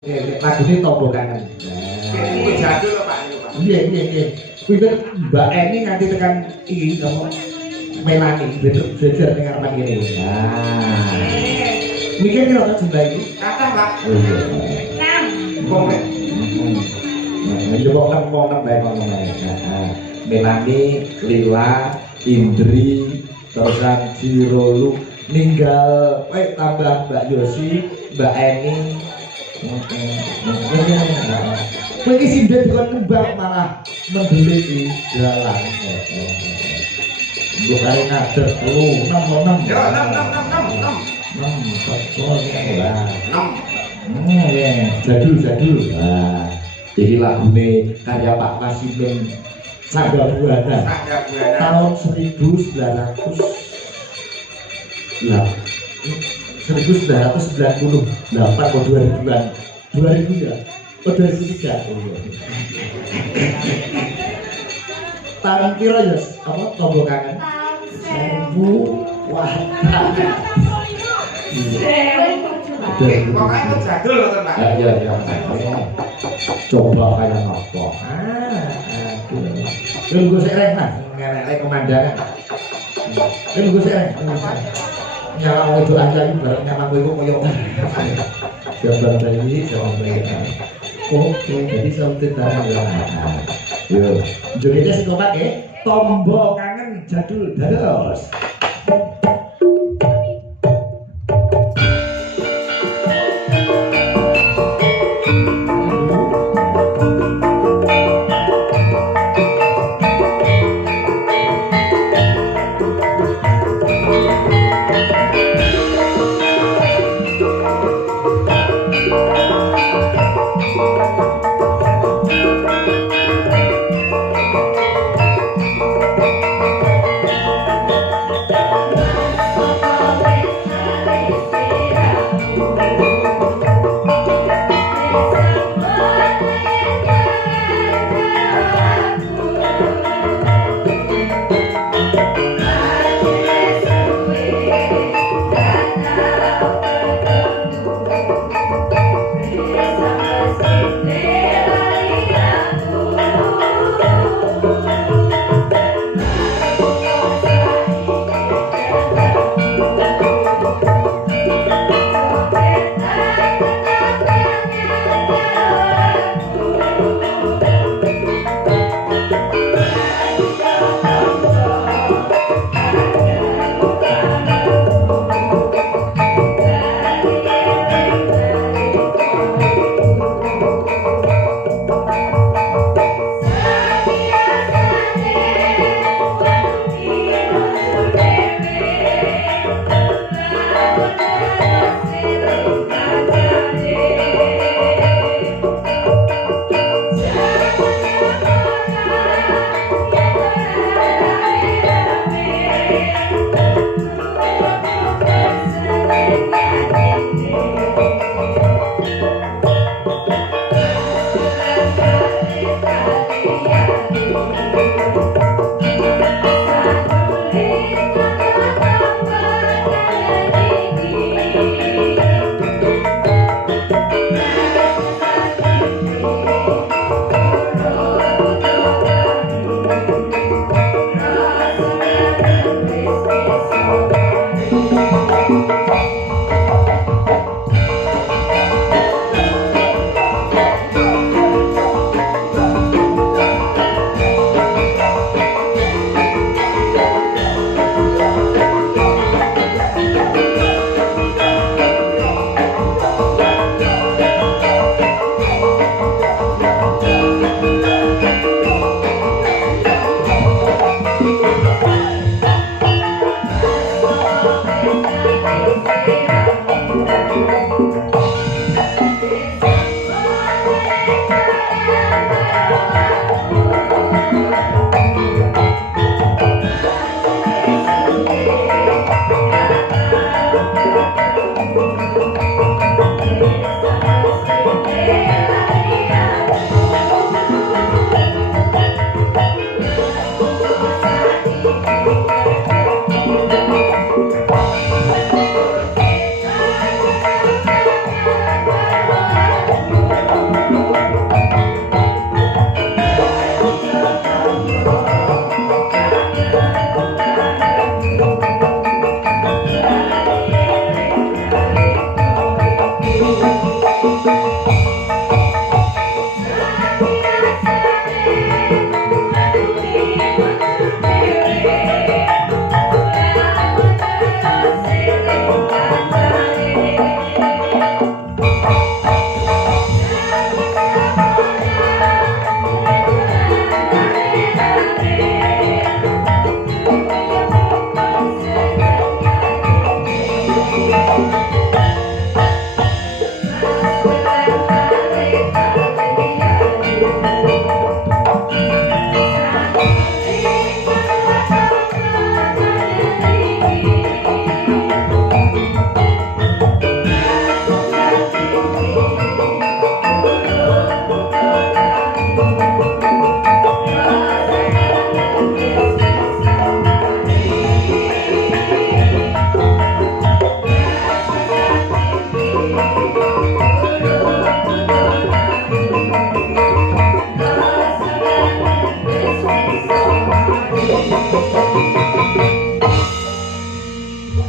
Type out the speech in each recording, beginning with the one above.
Lagu ini Tombo Kangen. Ini jadul Pak. Iya. Kuwi Mbak Eni nganti tekan iki apa Melani bener ning arepan kene. Nah. Mikir kira ta jumlah iki? Kata Pak. Oh iya. 6. Wong nek. Ya mau nang bae ngono bae. Melani, Lila, Indri, terusan Jirolu ninggal tambah Mbak Yosi, Mbak Eni. Kowe iki sindhet dikon kembang malah mendelik di dalan. Mbok karo ngader 6. Ya 6. 6. Ya, jadul. Nah, jadi lagune karya Pak Masimin Sangga Buana tahun 1900 1998 atau 2000-an 2000 ya? Oh 2003 tahun kira ya apa Tombo Kangen? 1000 wah Pokoknya itu jadul loh Pak. ya coba kayak apa nunggu sereng mas ngerek komandangan nunggu sereng nyala itu aja itu bareng nyala itu koyok jawaban bayi oke jadi sampai tangan yuk jogetnya si kotak ya Tombo Kangen jadul dados.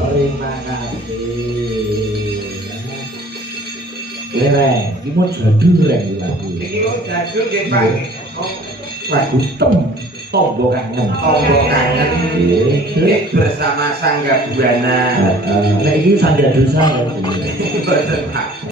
Terima kasih. Lereng, ini mau jadul lagi lagu. Iki kok jadul nggih Pak. Lagu Tombo Kangen. Tombo kangen. Nggih bersama Sangga Buana. Nah, ini Sangga Dosa ya. Mboten Pak.